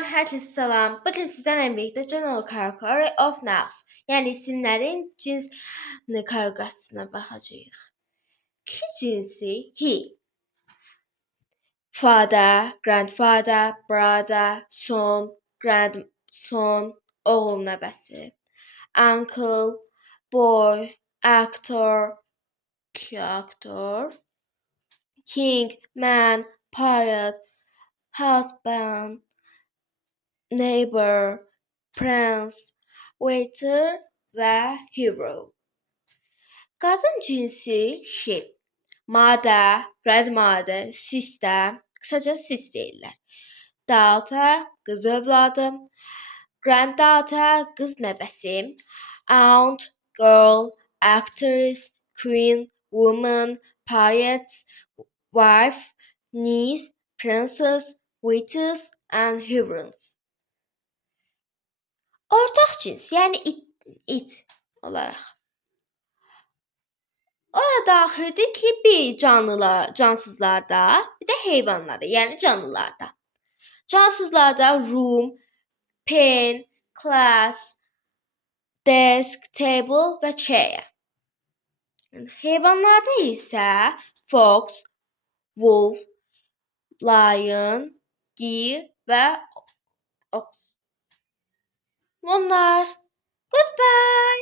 Everyone, hər kəsə salam. Bu gün sizlərlə birlikdə General Category of Nouns, yəni isimlərin cins kateqoriyasına baxacağıq. Kişi cinsi he, father, grandfather, brother, son, grandson, oğul nəvəsi, uncle, boy, actor, king, man, pirate, husband, neighbor, prince, waiter və hero. Qadın cinsi she, mother, grandmother, sister, qısaca sis deyirlər. Daughter, qız övladı, granddaughter, qız nəvəsi, aunt, girl, actress, queen, woman, pirate, wife, niece, princess, waitress and heroines. Ortaq cins, yəni it olaraq. Ora daxildir ki, bir cansızlarda, bir də heyvanlarda, yəni canlılarda. Cansızlarda room, pen, class, desk, table və chair. Heyvanlarda isə fox, wolf, lion, deer və ox. Bunlar. Goodbye.